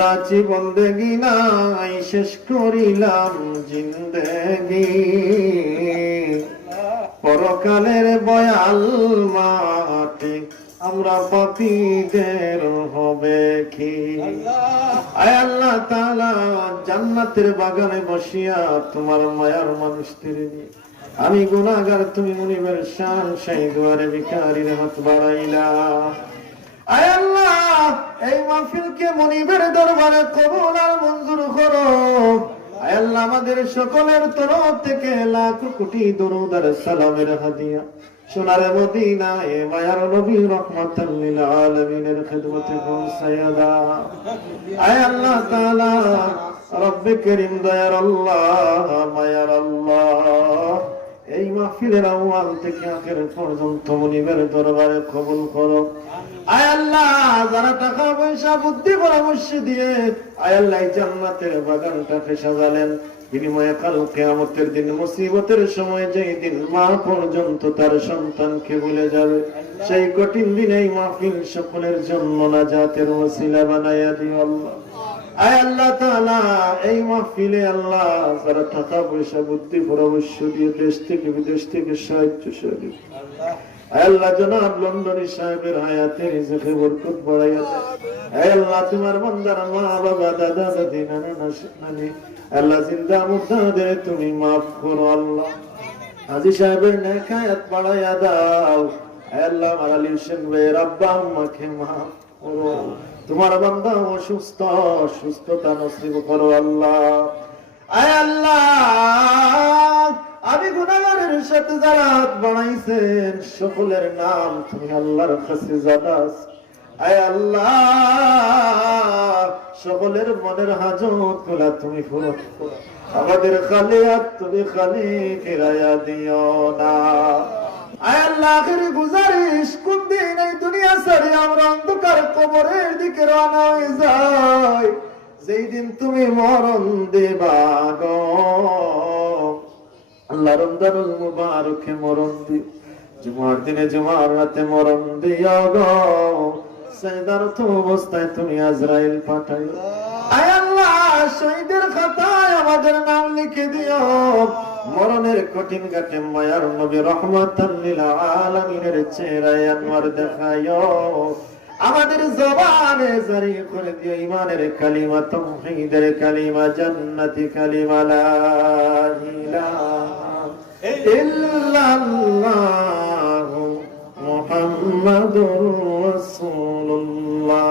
খোদাচি বন্দেগি নাই শেষ করিলাম জিন্দেগি পরকালের বয়াল মাটি আমরা পাপীদের হবে কি আয় আল্লাহ তাআলা জান্নাতের বাগানে বসিয়া তোমার মায়ার মানুষদের নিয়ে আমি গুনাহগার তুমি মুনিবের শান সেই দুয়ারে ভিখারির হাত বাড়াইলা আয় আল্লাহ এই মাহফিলকে মুনিবের দরবারে কবুল আর মঞ্জুর করো আয় আল্লাহ আমাদের সকলের তরফ থেকে লাখ কোটি দরুদ আর সালামের হাদিয়া সোনার মদিনায় মায়ার নবী রহমাতাল লিল আলামিনের খিদমতে পৌঁছায়া দাও আয় আল্লাহ তাআলা রব্বে করিম দয়ার আল্লাহ মায়ার আল্লাহ এই মাহফিলের আউয়াল থেকে আখের পর্যন্ত মুনিবের দরবারে কবুল করো আয় আল্লাহ যারা টাকা পয়সা বুদ্ধি পরামর্শ দিয়ে আয় আল্লাহ জান্নাতের বাগানটাকে সাজালেন বিনিময়ে কাল কিয়ামতের দিন মুসিবতের সময় যেই দিন মা পর্যন্ত তার সন্তানকে ভুলে যাবে সেই কঠিন দিনে এই মাহফিল সকলের জন্য নাজাতের ওসিলা বানায়া দিও আল্লাহ আয় আল্লাহ তাআলা এই মাহফিলে আল্লাহ যারা টাকা পয়সা বুদ্ধি পরামর্শ দিয়ে দেশ থেকে বিদেশ থেকে সাহায্য সহযোগী আয় আল্লাহ জনাব লন্ডনী সাহেবের হায়াতে রিজকে বরকত বাড়াইয়া দাও আয় আল্লাহ তোমার বান্দার মা বাবা দাদা দাদি নানা নানি আল্লাহ জিন্দা মুর্দাদের তুমি মাফ করো আল্লাহ হাজী সাহেবের নেক হায়াত বাড়াইয়া দাও আয় আল্লাহ মারালি হোসেন ভাইয়ের আব্বা আম্মাকে মাফ করো তোমার বান্দা অসুস্থ সুস্থতা নসিব করো আল্লাহ আয় আল্লাহ আমি গুনাহগারের সাথে যারা হাত বাড়াইছেন সকলের নাম তুমি আল্লাহর কাছে জানাস আয় আল্লাহ সকলের মনের হাজত গুলা তুমি পূরণ করো আমাদের খালি হাত তুমি খালি ফিরাইয়া দিও না আয় আল্লাহ আখির গুজারিশ কোন দিন এই দুনিয়া ছেড়ে আমরা অন্ধকার কবরের দিকে রওনা হয়ে যাই যেই দিন তুমি মরণ দেবা গো আল্লাহ রমজানুল মুবারকে মরণ দিও জুমার দিনে জুমার রাতে মরণ দিও গো সাইদারত অবস্থায় তুমি আজরাইল পাঠাইও আয় আল্লাহ শহীদের খাতায় আমাদের নাম লিখে দিও মরণের কঠিন ঘাটে মায়ার নবী রহমাতাল লিল আলামিনের চেহারায় আনওয়ার দেখায়ো আমাদের জবানে জারি করে দিও ঈমানের কালিমা তাওহীদের কালিমা জান্নাতি কালিমা লা ইলাহা ইল্লাল্লাহু মুহাম্মাদুর রাসূলুল্লাহ